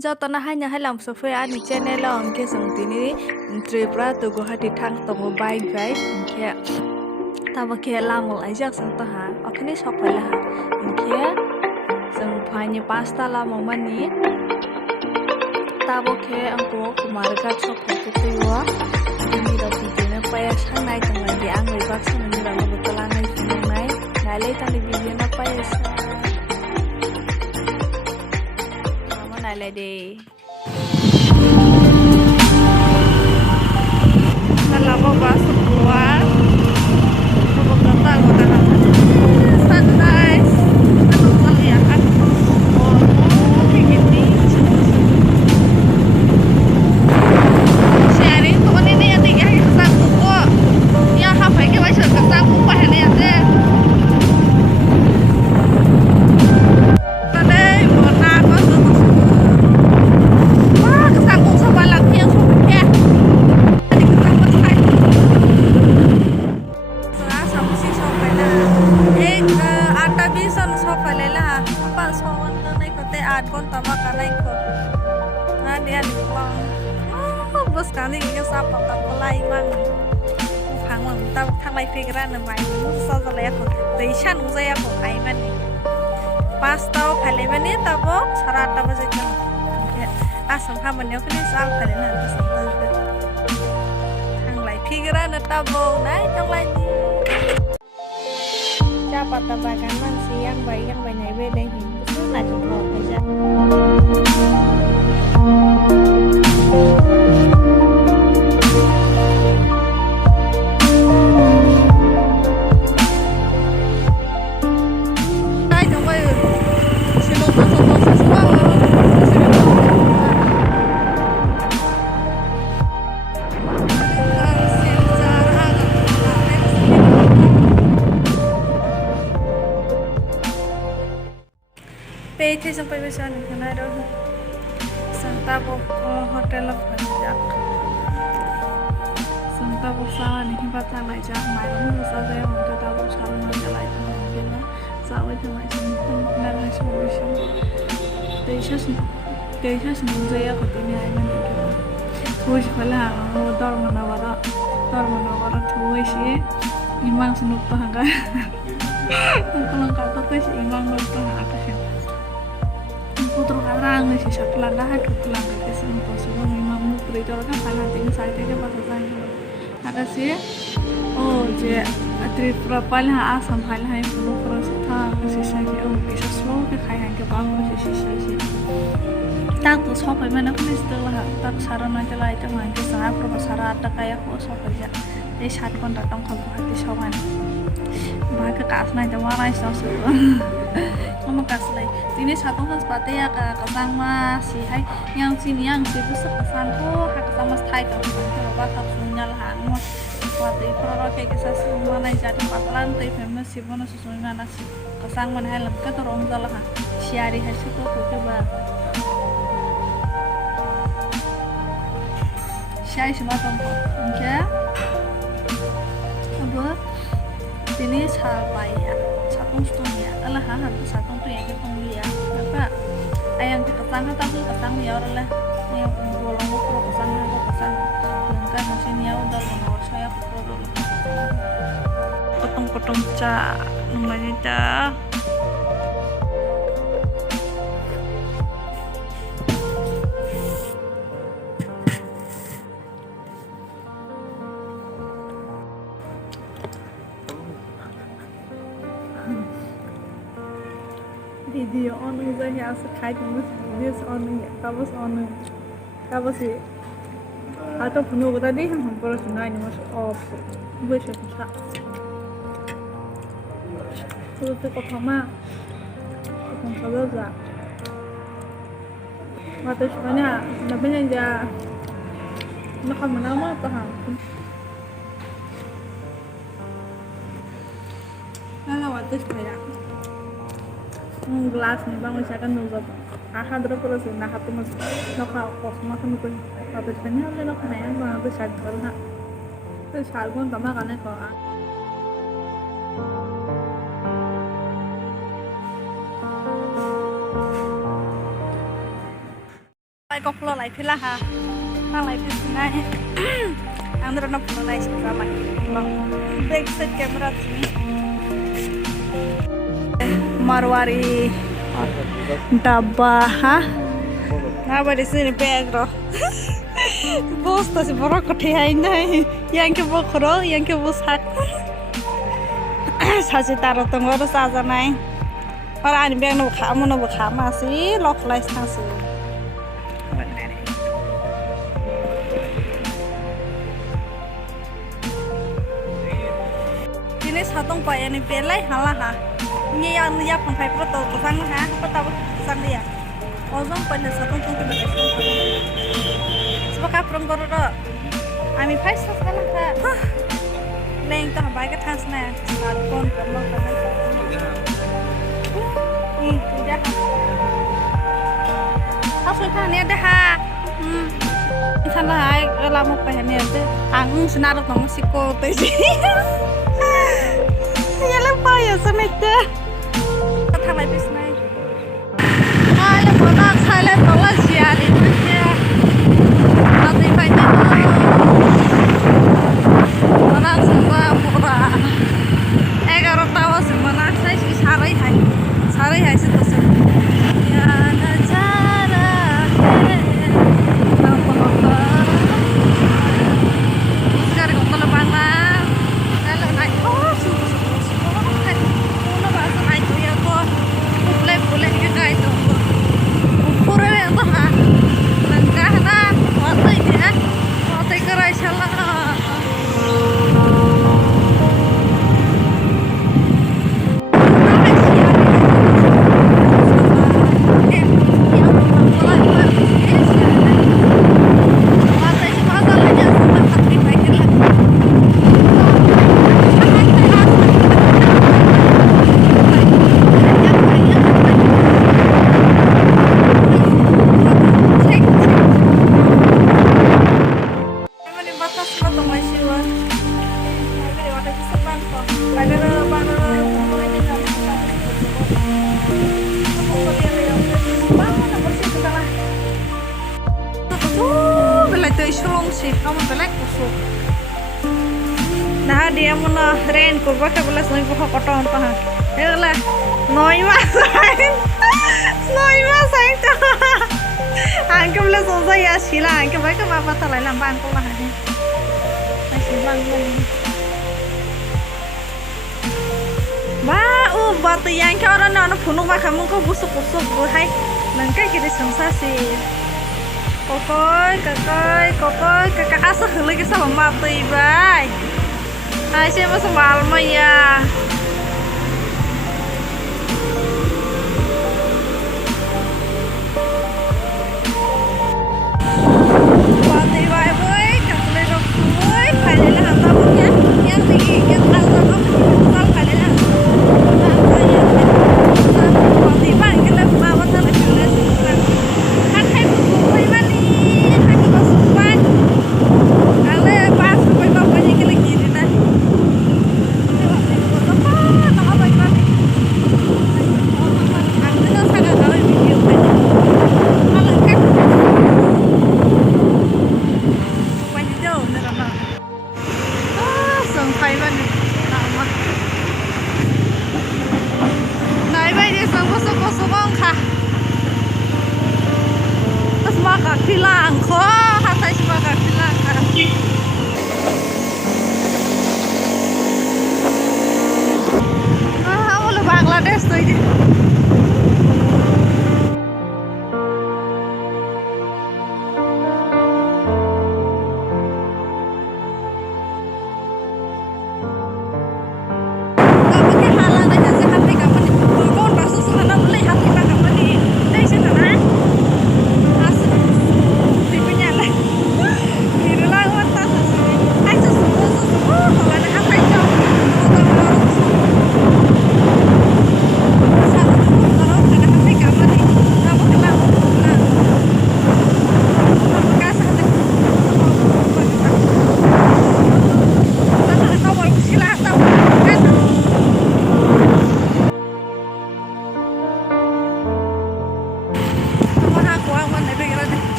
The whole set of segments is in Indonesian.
Jotona hanya halam sofre ani channel onke songtini tripra to Guwahati thang tomo bike bai onke tabo ke lamol ajak sang taha okhani sokhala ha onke sang phani pasta lamo mani tabo ke angko kumarga sokha ke tuwa ini do video paya sanai tangla di ang lebak sanani ramo betulanai sunai nalai tali video na paya sa nalai deh. Kalau mau masuk keluar, mau datang udah sunrise, aduh kelihatan oh kayak gini. Sharing tuh ini ya tiga kesang buku, ya HP ke masih kesang buku ini aja. Bos kali ini siapa tak mulai mang phang tao thang lai pikiran namai so zalaya ko teishan uzaya ko aiman ni pas tao phale mani tabo sarata baje kan asam hamanya ko ni sal phale na thang lai pikiran tabo nai thang lai ni siapa tabakan man siang bayang banyak beda hin itu na cukup aja. Pete sampai bisa nih karena ada Santabo hotel of Panjak Santabo salah nih tempat sama aja malam saja yang untuk tahu salah mana lagi mungkin salah itu macam mana solution Teisha semua ya katanya ayam itu tuh sekolah dor mana wara tuh sih imang senuk tuh enggak kalau kata tuh sih imang senuk tuh enggak putra karang sih setelah dah pulang ke sini semua memang berita kan paling tinggi saya itu pas saya ada sih oh je atri berapa lah asam hal yang perlu perasaan sih saya oh bisa semua ke kayak ke bawah sih saya tak tuh sampai mana pun istilah tak saran aja lah itu mungkin saya profesor ada kayak kok saja jadi saat kon datang ke Guwahati sawan bahkan kasna itu warna isu kamu kasih lagi ini satu kan sepatu ya kesang mas sih hai yang sini yang sih itu kesan tuh kesang mas Thai kalau coba tak punya lah anu sepatu produk kayak kisah semua naik jadi 4 lantai famous sih pun sesuai nasi kesang mana helm kan terong jalan siari hasil tuh coba siari semua tempat oke apa ini salbaya satu ya alah hantu satu tuh yang kita mulia apa ayam kita tangkap tapi ketang ya orang lah yang bolong pro kesang kan mesin ya udah nomor saya pro potong ca namanya ca video on saya sekait dengan video on ya kabus sih atau punya tadi hampir sudah ini masuk off gue susah terus kok sama potong saja mata sebenarnya namanya aja nak mana paham lalu waktu saya gelas nih bang misalkan nunggu terus terus nah hati mas nak kos makan itu habis banyak udah nak main bang habis saat berna terus salgon tambah kan kok Kau pulau lagi lah ha, nang lagi sini. Andro na pulau lagi sama. Backside camera sini. Marwari dabba ha. Nah beri sini bag ro. Bos tu si borok ketiai nai. Yang ke bokro, yang ke bosak. Saji taruh tunggu tu saja nai. Orang ini bag nak buka masih lock license. Ini satu payah ni belai halah ha. Ini yang dia pangkai foto pasang ha, foto pasang dia. Ozon pada satu tunggu belai. Sebab apa orang korup? Ami paisa sekarang tak. Leng tu hambai ke tas na, smartphone perlu pakai. Ini tidak. Aku suka ni ada ha. Sana hai kalau mau pakai ni ada. Angin senar tu masih kote sih. Ya lepas ya sana tu. Kata mai bisnai. Kalau bodoh kalau bodoh sial itu dia. Nanti pakai. Orang semua murah. Kalau tahu semua nak saya sih sarai hai sih tu sih. Ya nacara apa. Sekarang kau kalau mana, kalau naik suruh. Kalau bahasa naik tu ya kau boleh kita itu. Pura yang tu ha, langkah na, waktu ini ha, waktu kerai salah. Nah dia mana rain kurba ke belas noi buka kotor apa ha? Yalah noi masain tu. Angke belas orang ya sila angke mereka apa tak lain lamban tu lah ni. Masih bangun. Batu yang kau orang nak punuk macam kamu kau busuk buhai. Nangkai kita sensasi. Kokoi, kakak asal lagi sama mati bay. Aisyah masuk malam ya. Mati bay boy, kakak lagi boy, kalian hantar punya yang tinggi yang asal kamu jual kalian. Mati bay kita bawa tanah kalian. Kan hai boy mani. Bilang kok kata sebagai bilang kamu lu Bangladesh tuh ini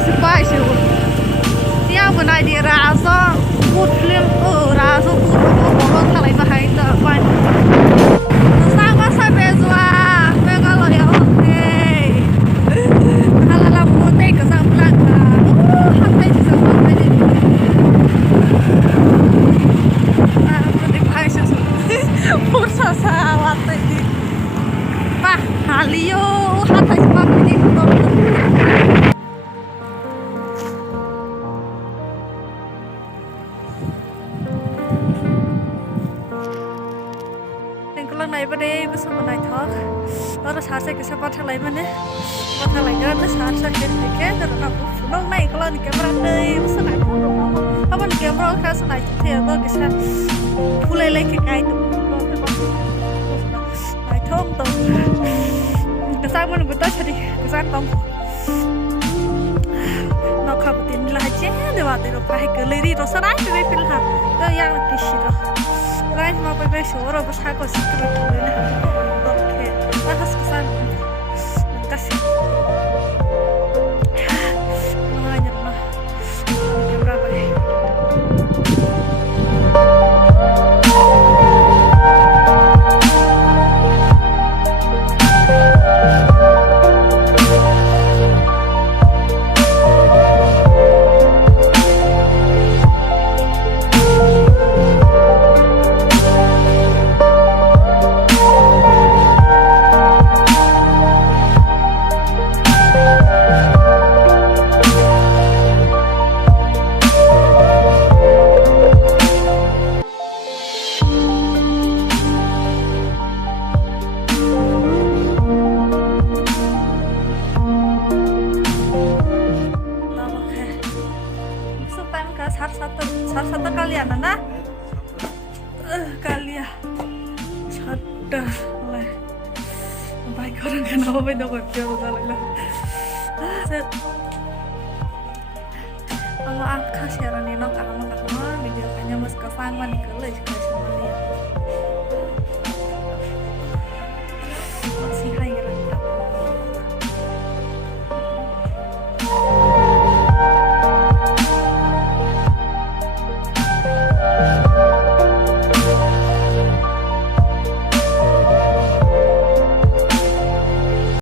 spacio. Dia benai di rasa put film rasa put orang talai bahai tak pan. Sama sampai zua kalau ya oke. Kalau lah putih kesampelan hantai di sama aja. Putih bahai sih. Pursa sawat ini. Pak halio hantai sama ini. Này bên đây bây giờ mình lại thở đó là sáng sẽ cái sao bắt lại bên đấy bắt lại cái nó sáng sẽ cái rồi nó cũng lúc này có lần cái bên đây bây giờ lại không được không bên cái bên khác sẽ lại thì tôi cái sao phụ lên cái tụ lại thơm tụ cái sao mình bứt tơi đi cái sao tông nó không tin là chết để vào thì nó phải cái lấy đi nó sẽ đánh với phim hả tôi yang là cái gì đó lain mau pergi shore bos aku sih kebetulan oke terus kesan kasih banyak mah berapa deh satu kalian nah kalian sadar leh baik orang kenapa beda kecil lah kalau aku siaran ini karena video kayaknya mas kesan man kelih sama dia masih hai rendah